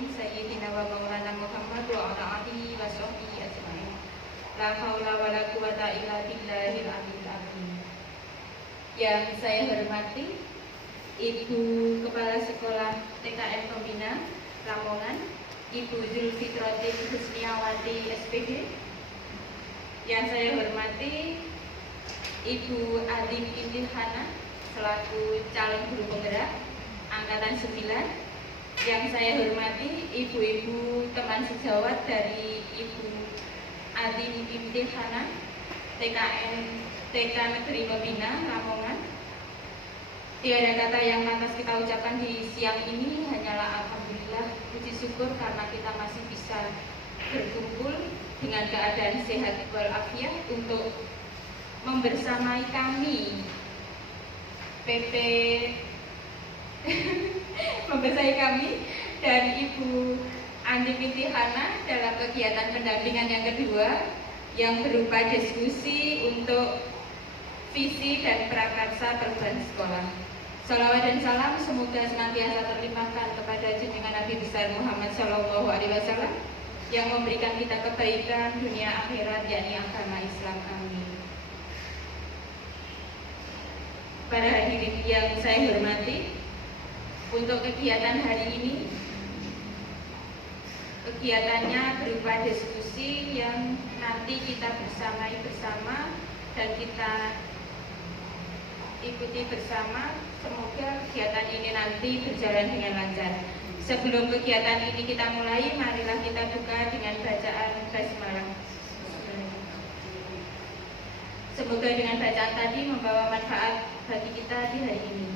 mursalin sayyidina wa maulana Muhammad wa ala alihi wa sahbihi ajma'in. La haula wa la quwata illa billahil aliyyil azim. Yang saya hormati Ibu Kepala Sekolah TKN Pembina Lamongan, Ibu Zulfitratin Husniawati SPG. Yang saya hormati Ibu Adim Intihana selaku calon guru penggerak Angkatan 9. Yang saya hormati ibu-ibu teman sejawat dari Ibu Adim Intihana TK Negeri Pembina Lamongan. Tiada kata yang pantas kita ucapkan di siang ini, hanyalah alhamdulillah, puji syukur karena kita masih bisa berkumpul dengan keadaan sehat walafiat untuk membersamai kami PP membersamai kami dan Ibu Andi Intihana dalam kegiatan pendampingan yang kedua yang berupa diskusi untuk visi dan prakarsa perubahan sekolah. Salawat dan salam semoga senantiasa terlimpahkan kepada junjungan Nabi besar Muhammad Shallallahu Alaihi Wasallam yang memberikan kita kebaikan dunia akhirat, yakni agama Islam. Amin. Para hadirin yang saya hormati, untuk kegiatan hari ini, kegiatannya berupa diskusi yang nanti kita bersamai bersama dan kita ikuti bersama. Semoga kegiatan ini nanti berjalan dengan lancar. Sebelum kegiatan ini kita mulai, marilah kita buka dengan bacaan basmalah. Semoga dengan bacaan tadi membawa manfaat bagi kita di hari ini.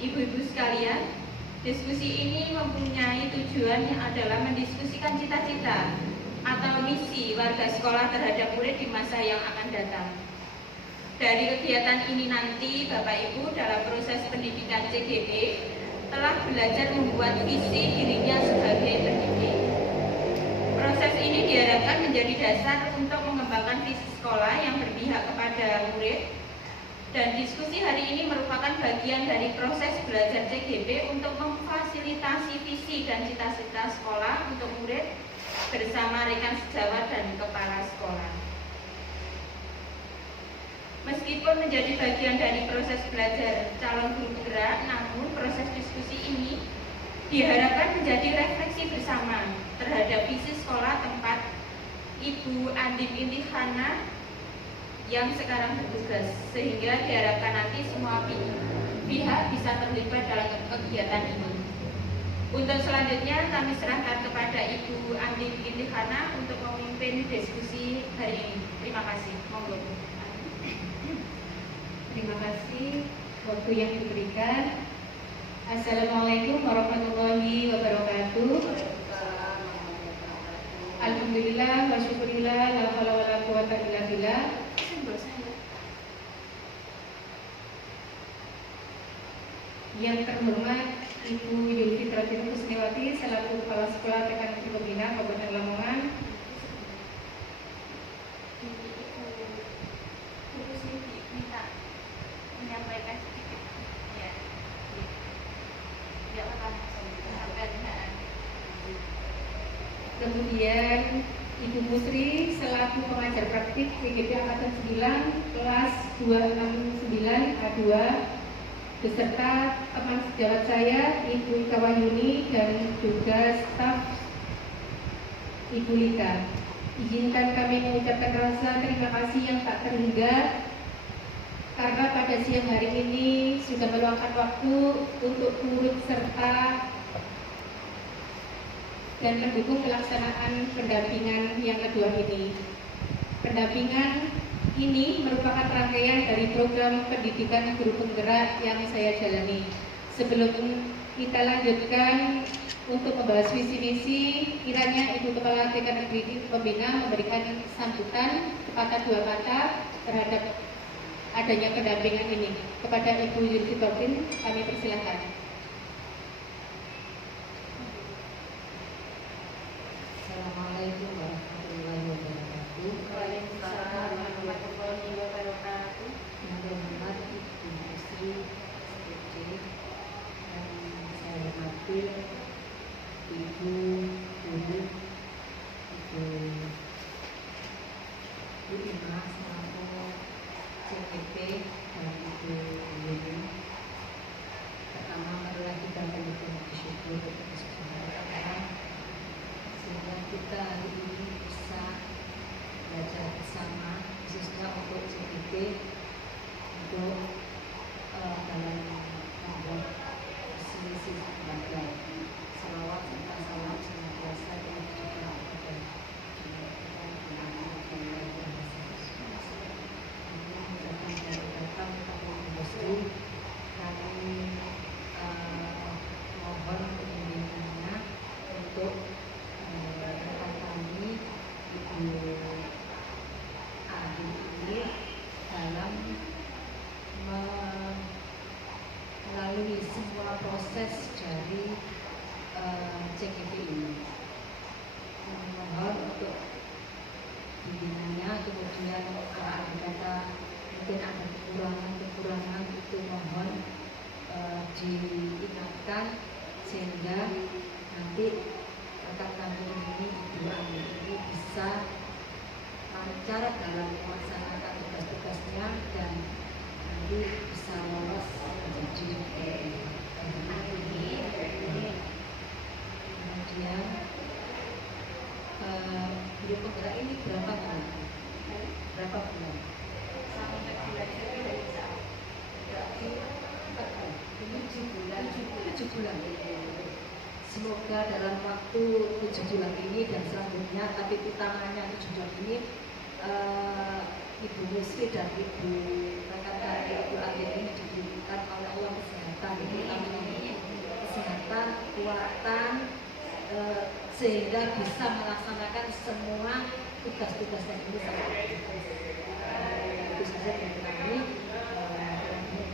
Ibu-ibu sekalian, diskusi ini mempunyai tujuan yang adalah mendiskusikan cita-cita atau misi warga sekolah terhadap murid di masa yang akan datang. Dari kegiatan ini nanti, Bapak Ibu dalam proses pendidikan CGP telah belajar membuat visi dirinya sebagai pendidik. Proses ini diharapkan menjadi dasar untuk mengembangkan visi sekolah yang berpihak kepada murid. Dan diskusi hari ini merupakan bagian dari proses belajar CGP untuk memfasilitasi visi dan cita-cita sekolah untuk murid bersama rekan sejawat dan kepala sekolah. Meskipun menjadi bagian dari proses belajar calon guru penggerak, namun proses diskusi ini diharapkan menjadi refleksi bersama terhadap visi sekolah tempat Ibu Andim Intihana yang sekarang bertugas, sehingga diharapkan nanti semua pihak bisa terlibat dalam kegiatan ini. Untuk selanjutnya kami serahkan kepada Ibu Andi Intihana untuk memimpin diskusi hari ini. Terima kasih. Monggo. Terima kasih waktu yang diberikan. Assalamualaikum warahmatullahi wabarakatuh. Alhamdulillah wa syukurillah, la haula wa la quwata illa billah. Yang terhormat Ibu Zulfitratin Husniawati selaku Kepala Sekolah TK Negeri Pembina Kabupaten Lamongan, Menyampaikan sedikit. Ya. kemudian Ibu Musri selaku pengajar praktik CGP Angkatan 9 kelas 269 A2 beserta teman sejawat saya Ibu Ika Wahyuni dan juga staf Ibu Lika. Izinkan kami mengucapkan rasa terima kasih yang tak terhingga karena pada siang hari ini sudah meluangkan waktu untuk turut serta dan mendukung pelaksanaan pendampingan yang kedua ini. Pendampingan ini merupakan rangkaian dari program pendidikan guru penggerak yang saya jalani. Sebelum kita lanjutkan untuk membahas visi misi, kiranya Ibu Kepala TK Negeri Pembina memberikan sambutan sepatah dua kata terhadap adanya pendampingan ini. Kepada Ibu Zulfitratin kami persilahkan. Assalamualaikum warahmatullahi wabarakatuh. Waalaikumsalam warahmatullahi wabarakatuh. Yang terhormat Ibu Musri SPG, yang saya hormati Ibu Guru, Ibu Imas selaku CPP dan Ibu Yuni. Pertama, marilah kita mengucapkan bersyukur atas kesempatan sehingga kita hari ini bisa belajar bersama, khususnya untuk CPP untuk dalam membuat visi sebagai salawat serta salam senantiasa ditujukan kepada kami mohon bimbingannya untuk rekan kami Ibu Adi ini dalam melalui semua proses dari CGP ini. Mohon untuk bimbingannya, kemudian kata mungkin ada kekurangan itu mohon diingatkan sehingga nanti rekan kami ini Ibu Ani ini bisa lancar dalam melaksanakan tugas-tugasnya dan nanti bisa lolos menjadi kemudian guru penggerak ini berapa bulan? Sampai belajar dari saat berarti 7 bulan. Semoga dalam waktu 7 bulan ini dan selanjutnya, tapi utamanya 7 bulan ini Ibu Musri dan Ibu rekan kami Ibu Adi ini diberikan oleh Allah kesehatan, utamanya kesehatan, kekuatan, sehingga bisa melaksanakan semua tugas-tugas yang ini sangat itu saja dari kami.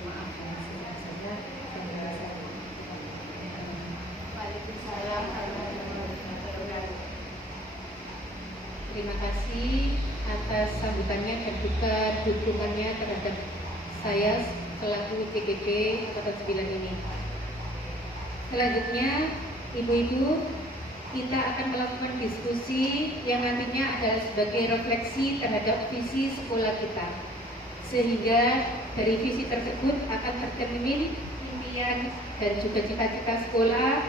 Maaf ya, saja Waalaikumsalam warahmatullahi wabarakatuh. Terima kasih atas sambutannya dan juga dukungannya terhadap saya selaku CGP Kota 9 ini. Selanjutnya, ibu-ibu, kita akan melakukan diskusi yang nantinya adalah sebagai refleksi terhadap visi sekolah kita. Sehingga dari visi tersebut akan tercermin impian dan juga cita-cita sekolah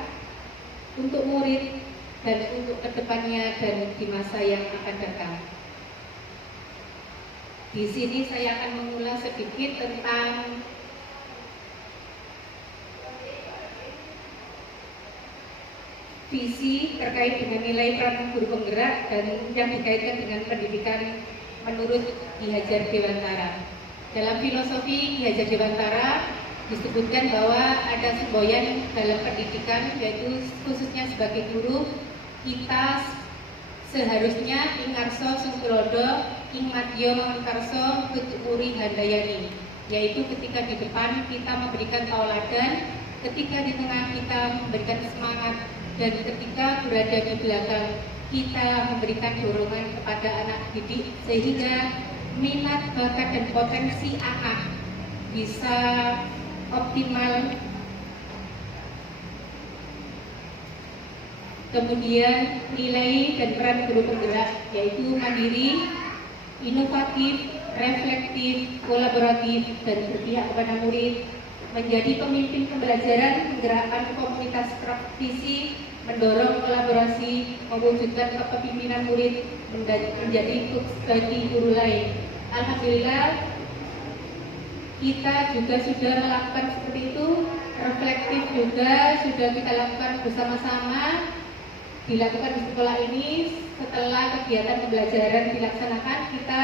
untuk murid dan untuk kedepannya dan di masa yang akan datang. Di sini saya akan mengulas sedikit tentang visi terkait dengan nilai peran guru penggerak dan yang dikaitkan dengan pendidikan menurut Ki Hajar Dewantara. Dalam filosofi Ki Hajar Dewantara disebutkan bahwa ada semboyan dalam pendidikan, yaitu khususnya sebagai guru kita seharusnya ingarso sungkulodo ing madya mangarso kuturi handayani, yaitu ketika di depan kita memberikan tauladan, ketika di tengah kita memberikan semangat, dan ketika berada di belakang kita memberikan dorongan kepada anak didik sehingga minat, bakat, dan potensi anak bisa optimal. Kemudian nilai dan peran guru penggerak yaitu mandiri, inovatif, reflektif, kolaboratif, dan berpihak kepada murid, menjadi pemimpin pembelajaran, menggerakkan komunitas praktisi, mendorong kolaborasi, mewujudkan kepemimpinan murid, menjadi bagi guru lain. Alhamdulillah kita juga sudah melakukan seperti itu, reflektif juga sudah kita lakukan bersama-sama, dilakukan di sekolah ini. Setelah kegiatan pembelajaran dilaksanakan, kita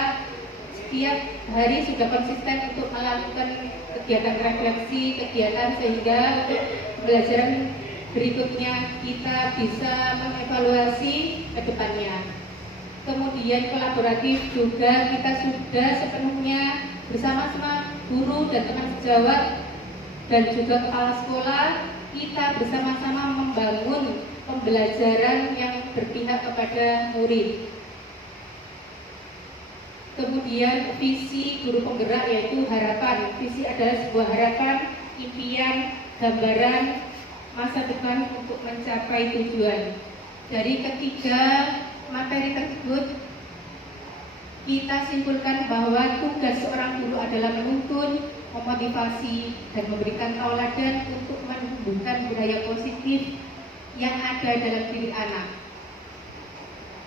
setiap hari sudah konsisten untuk melakukan kegiatan refleksi, kegiatan sehingga untuk pembelajaran berikutnya kita bisa mengevaluasi ke depannya. Kemudian kolaboratif juga kita sudah sepenuhnya bersama-sama guru dan teman sejawat dan juga kepala sekolah, kita bersama-sama membangun pembelajaran yang berpihak kepada murid. Kemudian visi guru penggerak yaitu harapan. Visi adalah sebuah harapan, impian, gambaran masa depan untuk mencapai tujuan. Dari ketiga materi tersebut, kita simpulkan bahwa tugas seorang guru adalah menuntun, memotivasi, dan memberikan tauladan untuk menumbuhkan budaya positif yang ada dalam diri anak.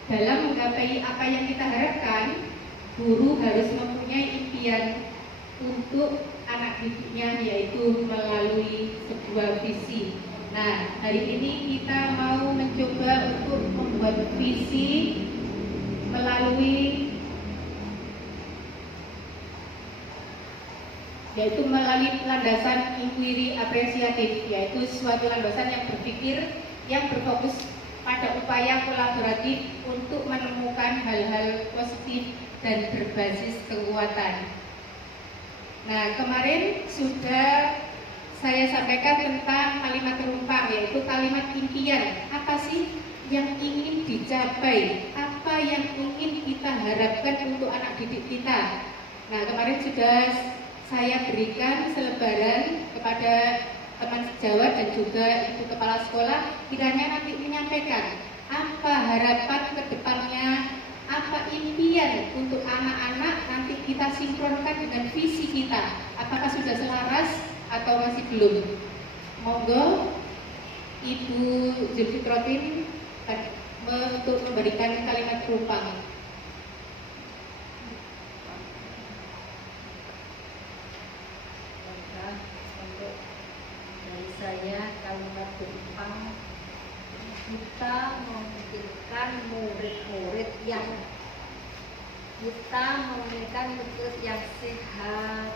Dalam menggapai apa yang kita harapkan, guru harus mempunyai impian untuk anak didiknya, yaitu melalui sebuah visi. Nah, hari ini kita mau mencoba untuk membuat visi melalui landasan inquiry apresiatif, yaitu suatu landasan yang berpikir yang berfokus pada upaya kolaboratif untuk menemukan hal-hal positif dan berbasis kekuatan. Nah, kemarin sudah saya sampaikan tentang kalimat rumpang, yaitu kalimat impian. Apa sih yang ingin dicapai? Apa yang ingin kita harapkan untuk anak didik kita? Nah, kemarin sudah saya berikan selebaran kepada teman sejawat dan juga ibu kepala sekolah, kiranya nanti menyampaikan apa harapan ke depannya, apa impian untuk anak-anak, nanti kita sinkronkan dengan visi kita. Apakah sudah selaras atau masih belum? Monggo Ibu Zulfikrotin untuk memberikan kalimat perumpang. Untuk dari saya kalimat perumpang, kita memikirkan murid-murid yang sehat,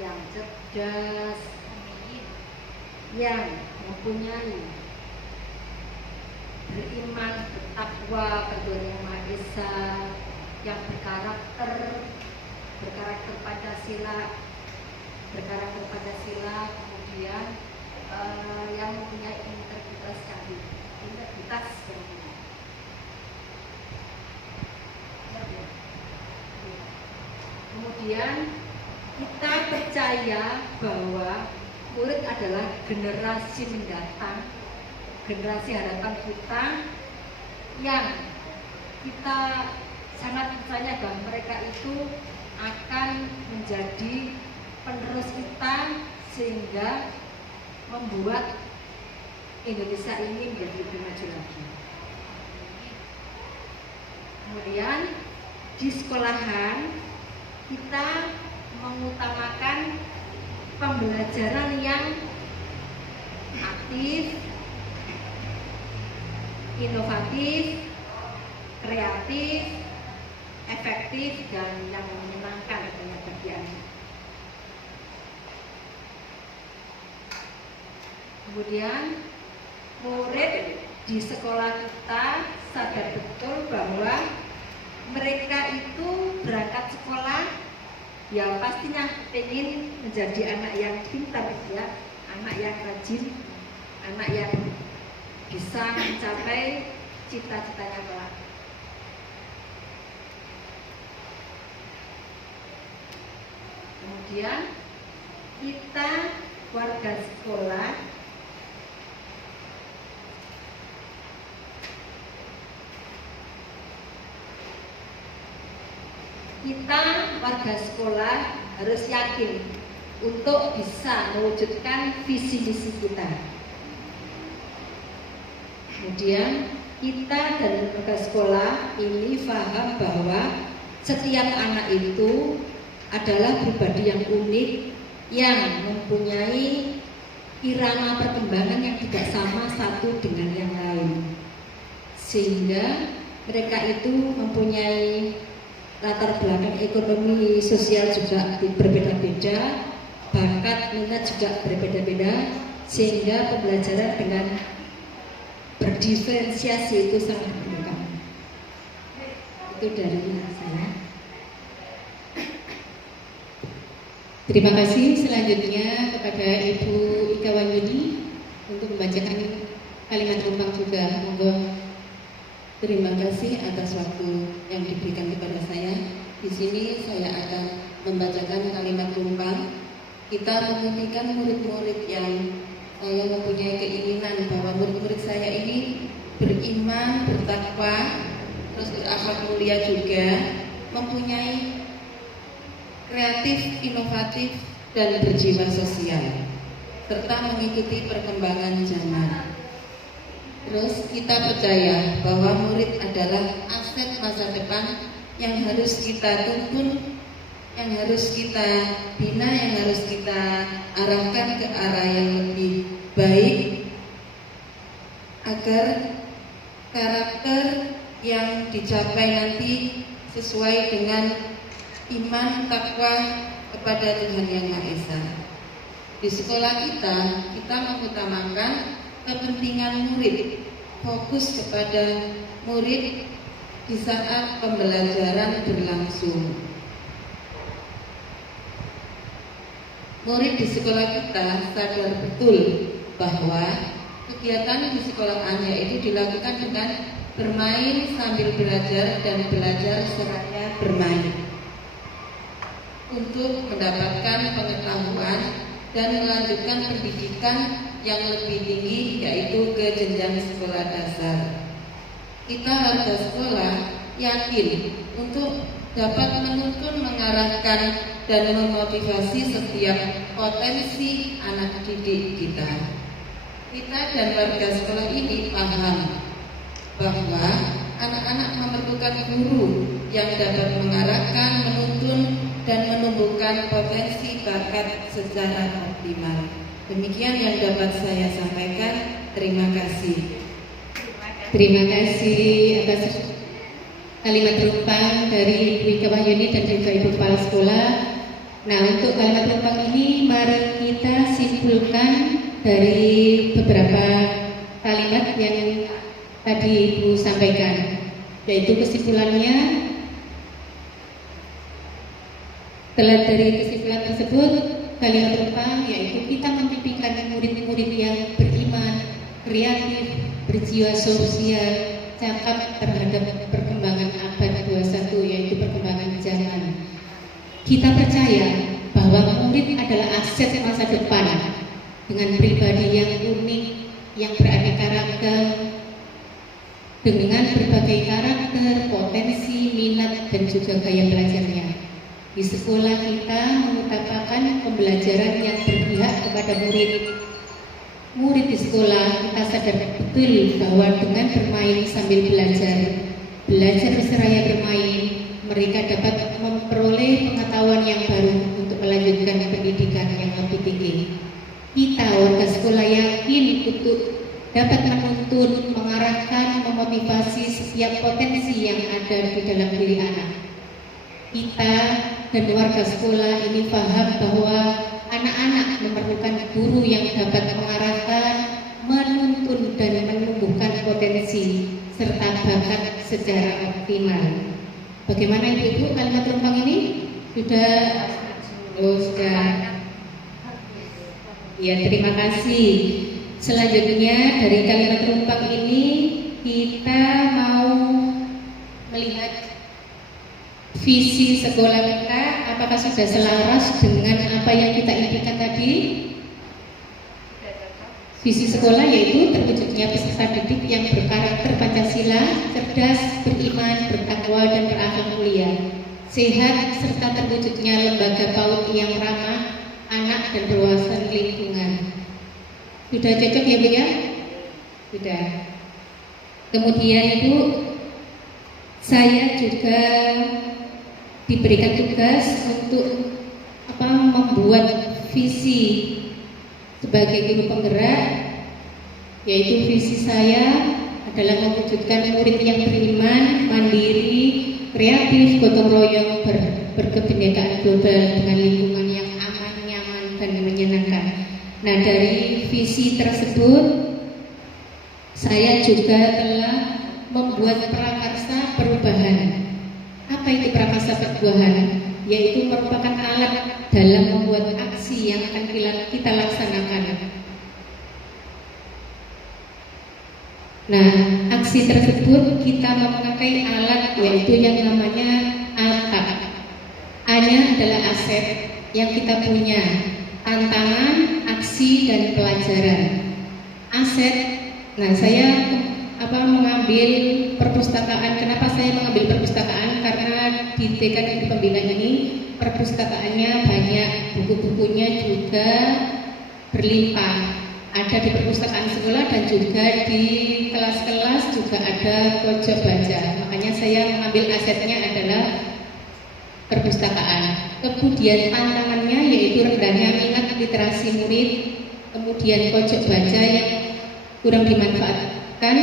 yang cerdas, yang mempunyai beriman, bertakwa kepada Yang Maha Esa, yang berkarakter Pancasila, kemudian yang mempunyai integritas yang kemudian kita percaya bahwa murid adalah generasi mendatang, generasi harapan kita, yang kita sangat percaya bahwa mereka itu akan menjadi penerus kita sehingga membuat Indonesia ini menjadi lebih maju lagi. Kemudian di sekolahan kita mengutamakan pembelajaran yang aktif, inovatif, kreatif, efektif, dan yang menyenangkan bagi anak. Kemudian murid di sekolah kita sadar betul bahwa mereka itu berangkat sekolah ya pastinya ingin menjadi anak yang pintar, ya, anak yang rajin, anak yang bisa mencapai cita-citanya kelak. Kemudian kita warga sekolah harus yakin untuk bisa mewujudkan visi misi kita. Kemudian kita dan warga sekolah ini paham bahwa setiap anak itu adalah pribadi yang unik, yang mempunyai irama perkembangan yang tidak sama satu dengan yang lain, sehingga mereka itu mempunyai latar belakang ekonomi sosial juga berbeda-beda, bakat minat juga berbeda-beda, sehingga pembelajaran dengan berdiferensiasi itu sangat diperlukan. Itu dari saya. Terima kasih. Selanjutnya kepada Ibu Ika Wahyuni untuk membacakan kalimat rumpang juga. Monggo. Terima kasih atas waktu yang diberikan kepada saya. Di sini saya akan membacakan kalimat rumpang. Kita memimpikan murid-murid yang saya mempunyai keinginan bahwa murid-murid saya ini beriman, bertakwa, terus berakhlak mulia juga, mempunyai kreatif, inovatif, dan berjiwa sosial, serta mengikuti perkembangan zaman. Terus kita percaya bahwa murid adalah aset masa depan yang harus kita tuntun, yang harus kita bina, yang harus kita arahkan ke arah yang lebih baik, agar karakter yang dicapai nanti sesuai dengan iman, takwa kepada Tuhan Yang Maha Esa. Di sekolah kita mengutamakan kepentingan murid, fokus kepada murid di saat pembelajaran berlangsung. Murid di sekolah kita sadar betul bahwa kegiatan di sekolahan yaitu dilakukan dengan bermain sambil belajar dan belajar seraya bermain untuk mendapatkan pengetahuan dan melanjutkan pendidikan yang lebih tinggi, yaitu ke jenjang sekolah dasar. Kita warga sekolah yakin untuk dapat menuntun, mengarahkan, dan memotivasi setiap potensi anak didik kita. Kita dan warga sekolah ini paham bahwa anak-anak memerlukan guru yang dapat mengarahkan, menuntun, dan menumbuhkan potensi bakat secara optimal. Demikian yang dapat saya sampaikan. Terima kasih. Terima kasih atas kalimat rumpang dari Ibu Ika Wahyuni dan juga Ibu Kepala Sekolah. Nah, untuk kalimat rumpang ini mari kita simpulkan dari beberapa kalimat yang tadi Ibu sampaikan, yaitu kesimpulannya. Setelah dari kesimpulan tersebut, kalimat rumpang yaitu kita memimpikan murid-murid yang beriman, kreatif, berjiwa sosial, cakap terhadap perkembangan abad 21, yaitu perkembangan zaman. Kita percaya bahwa murid adalah aset masa depan dengan pribadi yang unik, yang beraneka ragam, dengan berbagai karakter, potensi, minat, dan juga gaya belajarnya. Di sekolah kita mengutamakan pembelajaran yang berpihak kepada murid. Murid di sekolah kita sadar betul bahwa dengan bermain sambil belajar seraya bermain, mereka dapat memperoleh pengetahuan yang baru untuk melanjutkan pendidikan yang lebih tinggi. Kita warga sekolah yakin untuk dapat menuntun, mengarahkan, memotivasi setiap potensi yang ada di dalam diri anak. Kita dan warga sekolah ini paham bahwa anak-anak memerlukan guru yang dapat mengarahkan, menuntun, dan menumbuhkan potensi serta bakat secara optimal. Bagaimana Ibu kalimat rumpang ini? Sudah? Ya, terima kasih. Selanjutnya dari kalimat rumpang ini kita mau melihat visi sekolah kita, apakah sudah selaras dengan apa yang kita impikan tadi? Visi sekolah yaitu terwujudnya peserta didik yang berkarakter Pancasila, cerdas, beriman, bertakwa, dan berakhlak mulia, sehat, serta terwujudnya lembaga PAUD yang ramah anak dan berwawasan lingkungan. Sudah cocok ya Bu ya? Sudah. Kemudian Ibu, saya juga diberikan tugas untuk membuat visi sebagai guru penggerak, yaitu visi saya adalah mewujudkan murid yang beriman, mandiri, kreatif, gotong royong, berkebinekaan global dengan lingkungan yang aman, nyaman, dan menyenangkan. Nah, dari visi tersebut saya juga telah membuat prakarsa perubahan. Apa itu prakarsa perubahan? Yaitu merupakan alat dalam membuat aksi yang akan kita laksanakan. Nah, aksi tersebut kita memakai alat yaitu yang namanya ATA. A-nya adalah aset yang kita punya. tantangan, aksi, dan pelajaran. Aset, nah saya mengambil perpustakaan. Kenapa saya mengambil perpustakaan? Karena di TK Negeri Pembinaan ini perpustakaannya banyak, buku-bukunya juga berlimpah. Ada di perpustakaan sekolah dan juga di kelas-kelas juga ada pojok baca. Makanya saya mengambil asetnya adalah perpustakaan. Kemudian tantangannya yaitu rendahnya minat literasi murid, kemudian pojok baca yang kurang dimanfaatkan,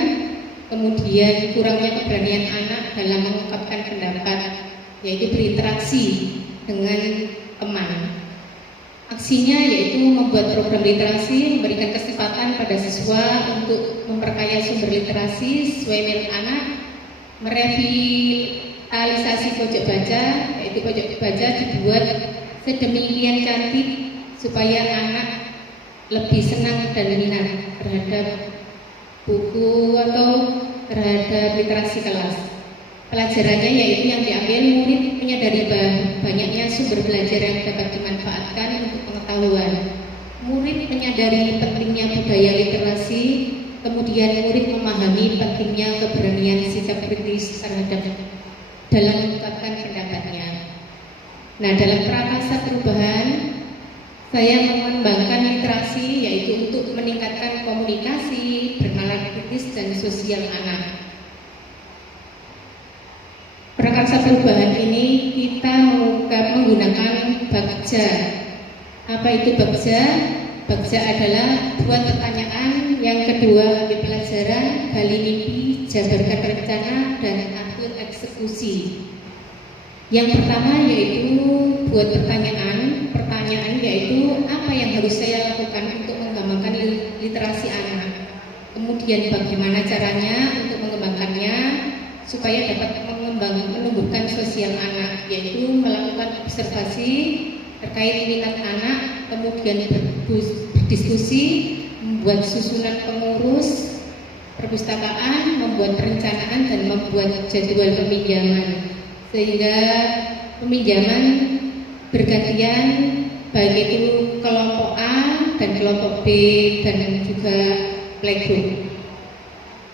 kemudian kurangnya keberanian anak dalam mengungkapkan pendapat, yaitu berinteraksi dengan teman. Aksinya yaitu membuat program literasi, memberikan kesempatan pada siswa untuk memperkaya sumber literasi sesuai minat anak, merevitalisasi pojok baca, yaitu pojok baca dibuat sedemikian cantik supaya anak lebih senang dan minat terhadap buku atau terhadap literasi kelas. Pelajarannya yaitu yang diambil, murid menyadari banyaknya sumber belajar yang dapat dimanfaatkan untuk pengetahuan. Murid menyadari pentingnya budaya literasi, kemudian murid memahami pentingnya keberanian sikap kritis terhadap dalam mengungkapkan pendapatnya. Nah, dalam prakasa perubahan, saya mengembangkan literasi yaitu untuk meningkatkan komunikasi, bernalar kritis dan sosial anak. Prakarsa perubahan ini kita menggunakan bagja. Apa itu bagja? Bagja adalah buat pertanyaan, yang kedua ambil pelajaran, gali mimpi, jabarkan rencana, dan atur eksekusi. Yang pertama yaitu buat pertanyaan. Pertanyaan yaitu apa yang harus saya lakukan untuk mengembangkan literasi anak. Kemudian bagaimana caranya untuk mengembangkannya supaya dapat menumbuhkan sosial anak, yaitu melakukan observasi terkait minat anak, kemudian berdiskusi, membuat susunan pengurus perpustakaan, membuat perencanaan, dan membuat jadwal peminjaman, sehingga peminjaman bergantian, baik itu kelompok A dan kelompok B dan juga playgroup.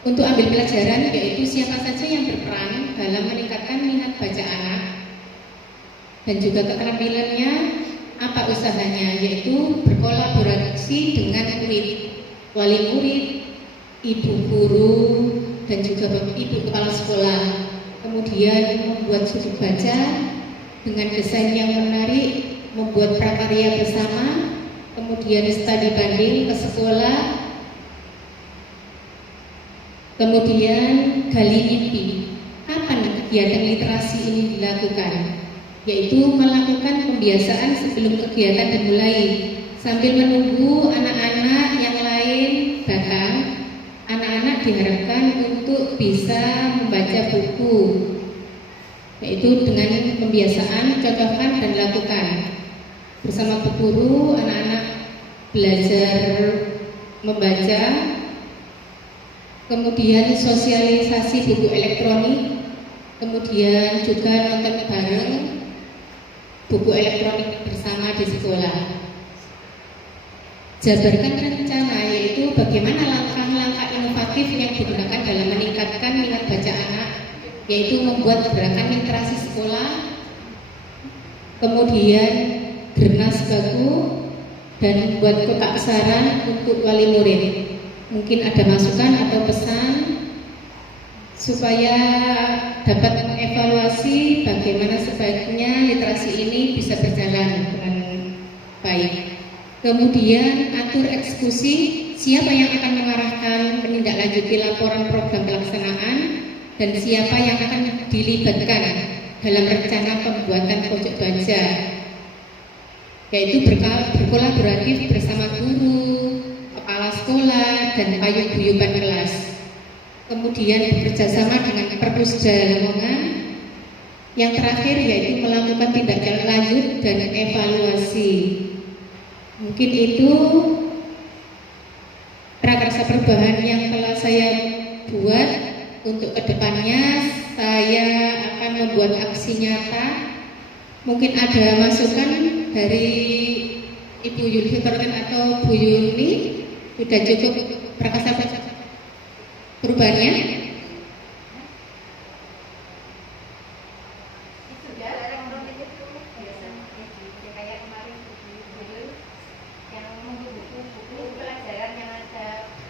Untuk ambil pelajaran yaitu siapa saja yang berperan dalam meningkatkan minat baca anak dan juga keterampilannya, apa usahanya, yaitu berkolaborasi dengan murid, wali murid, ibu guru, dan juga ibu kepala sekolah. Kemudian membuat sudut baca dengan desain yang menarik, membuat prakarya bersama, kemudian studi banding ke sekolah. Kemudian gali mimpi. Kapan kegiatan literasi ini dilakukan? Yaitu melakukan pembiasaan sebelum kegiatan dimulai, sambil menunggu anak-anak yang lain datang. Anak-anak diharapkan untuk bisa membaca buku, yaitu dengan pembiasaan, contohkan dan lakukan. Bersama bu guru, anak-anak belajar membaca. Kemudian sosialisasi buku elektronik, kemudian juga nonton bareng buku elektronik bersama di sekolah. Jabarkan rencana, yaitu bagaimana langkah-langkah inovatif yang digunakan dalam meningkatkan minat baca anak, yaitu membuat gerakan literasi sekolah, kemudian gernas baku, dan membuat kotak saran untuk wali murid. Mungkin ada masukan atau pesan supaya dapat mengevaluasi bagaimana sebaiknya literasi ini bisa berjalan dengan baik. Kemudian atur eksekusi, siapa yang akan mengarahkan menindaklanjuti laporan program pelaksanaan dan siapa yang akan dilibatkan dalam rencana pembuatan pojok baca, yaitu berkolaboratif bersama guru, kepala sekolah, dan paguyuban kelas. Kemudian bekerjasama dengan Perpusda Lamongan. Yang terakhir yaitu melakukan tindak lanjut dan evaluasi. Mungkin itu prakarsa perubahan yang telah saya buat. Untuk kedepannya saya akan membuat aksi nyata. Mungkin ada masukan dari Ibu Yuli Fitrotin atau Bu Yuli sudah cukup perkasa perubahannya?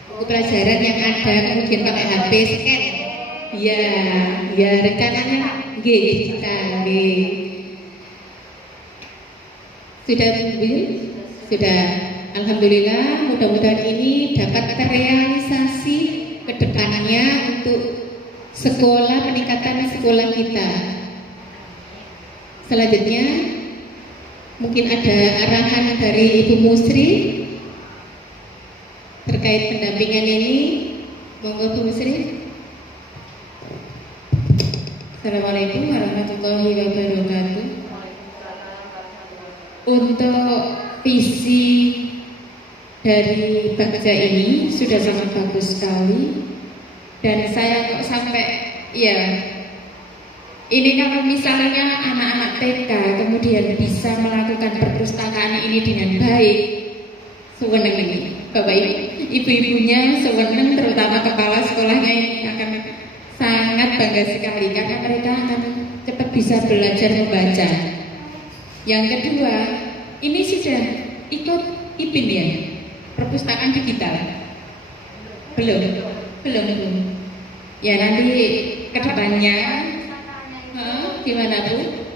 Buku pelajaran yang ada kemudian pakai HP scan. Ya rencananya digital. Sudah Bu? Sudah. Alhamdulillah, mudah-mudahan ini dapat terrealisasi ke depannya untuk sekolah, peningkatan sekolah kita. Selanjutnya mungkin ada arahan dari Ibu Musri terkait pendampingan ini. Monggo Bu Musri. Assalamualaikum warahmatullahi wabarakatuh. Untuk visi dari Bagja ini sudah sangat bagus sekali, dan saya kok sampai ini kalau misalnya anak-anak TK kemudian bisa melakukan perpustakaan ini dengan baik, sewenang ini Bapak Ibu-ibunya sewenang, terutama kepala sekolahnya ini akan sangat bangga sekali karena mereka akan cepat bisa belajar membaca. Yang kedua, ini sudah ikut IPIN ya, perpustakaan digital? Belum. Ya nanti kedepannya, gimana Bu?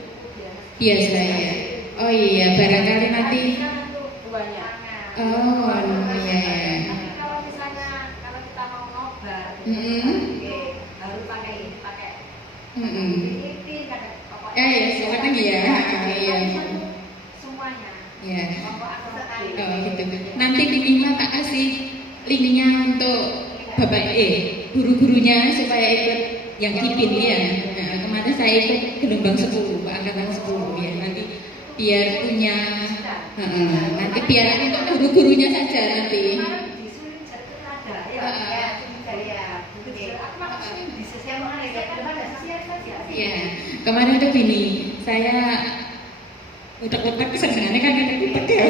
Biasa ya. Oh iya, barangkali nanti. Oh iya. Kalau misalnya kita mau nobar, baru pakai IPIN kan pokoknya. Ya sekarang ya. Iya. Semuanya. Ya. Pokoknya Oh gitu. Nanti linknya tak kasih linknya untuk Bapak guru-gurunya supaya ikut yang IPIN ya. Nah, kemarin saya ikut gelombang 10, angkatan 10 ya. Nanti biar punya nanti biar untuk guru-gurunya saja nanti. Ya, kemarin tuh gini, saya utak-utak kesenangannya kan utak ya.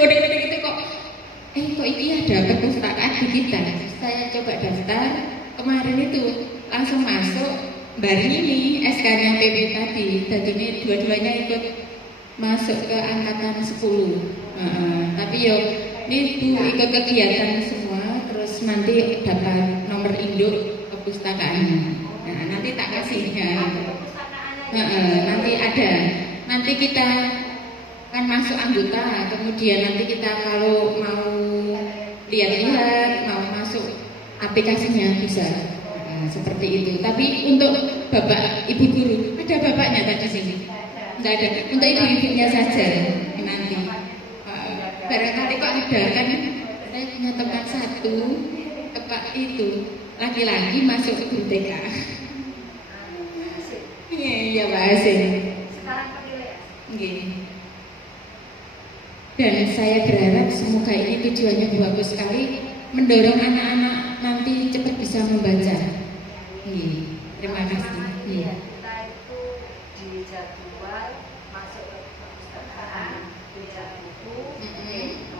Udah gitu kok ini ada perpustakaan digital. Saya coba daftar kemarin itu langsung masuk. Baru ini SK-nya PP tadi, jadi ini dua-duanya ikut masuk ke angkatan 10. Tapi ini Bu ikut kegiatan semua, terus nanti dapat nomor induk perpustakaan. Nah, nanti tak kasih ya. Nanti ada. Nanti kita kan masuk anggota, kemudian nanti kita kalau mau lihat-lihat, mau masuk aplikasinya bisa. Seperti itu. Tapi untuk Bapak Ibu guru, ada bapaknya tadi sini? Tidak ada. Untuk ibu-ibunya saja nanti. Barangkali kok ada kan? Saya punya teman satu, tepat itu laki-laki masuk ke guru TK. Iya Pak Asin. Dan saya berharap semoga ini tujuannya bagus sekali, mendorong anak-anak nanti cepat bisa membaca. Terima kasih. Kita itu di jadwal masuk ke perpustakaan, baca buku,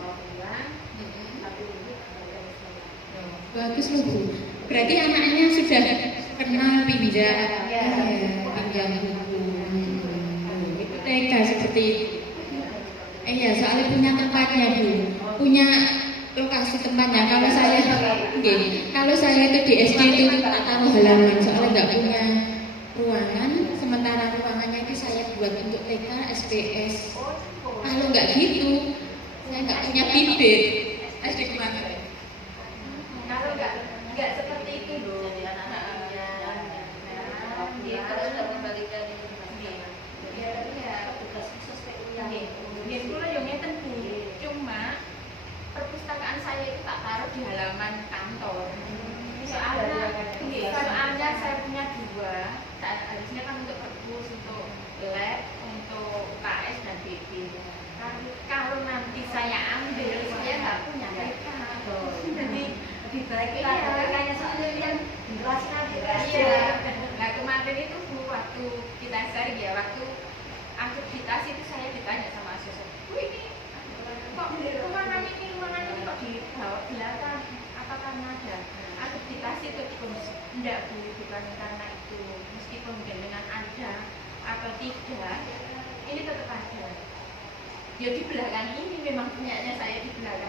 mau pulang, tapi ini bagus loh Bu. Berarti anaknya sudah kenal pinjam buku. Itu TK seperti itu. Iya, soalnya punya tempatnya Bu, punya lokasi tempatnya. Kalau saya itu di SD itu tak taruh halaman, soalnya nggak punya ruangan. Sementara ruangannya itu saya buat untuk TK, SPS. Kalau nggak gitu, saya nggak punya bibit. SD kemana? kalau nggak seperti itu loh, jadi anak-anaknya kalau kembalikan tugas khusus Biar pula yang ngeten Bu, cuma perpustakaan saya itu tak taruh di halaman kantor. Soalnya saya punya dua. Harusnya kan untuk perpus, untuk lab, untuk KS dan BB. Kalau nanti saya ambil, saya nggak punya mereka. Jadi lebih baik kayaknya soalnya yang di kelas nanti. Nah kemarin itu Bu, waktu kita sharing ya, waktu aktivitas itu saya ditanya sama asesor, ini meskipun tidak Bu, bukan karena itu, meskipun dengan ada atau tidak, ini tetap ada. Ya di belakang ini memang punyanya saya di belakang.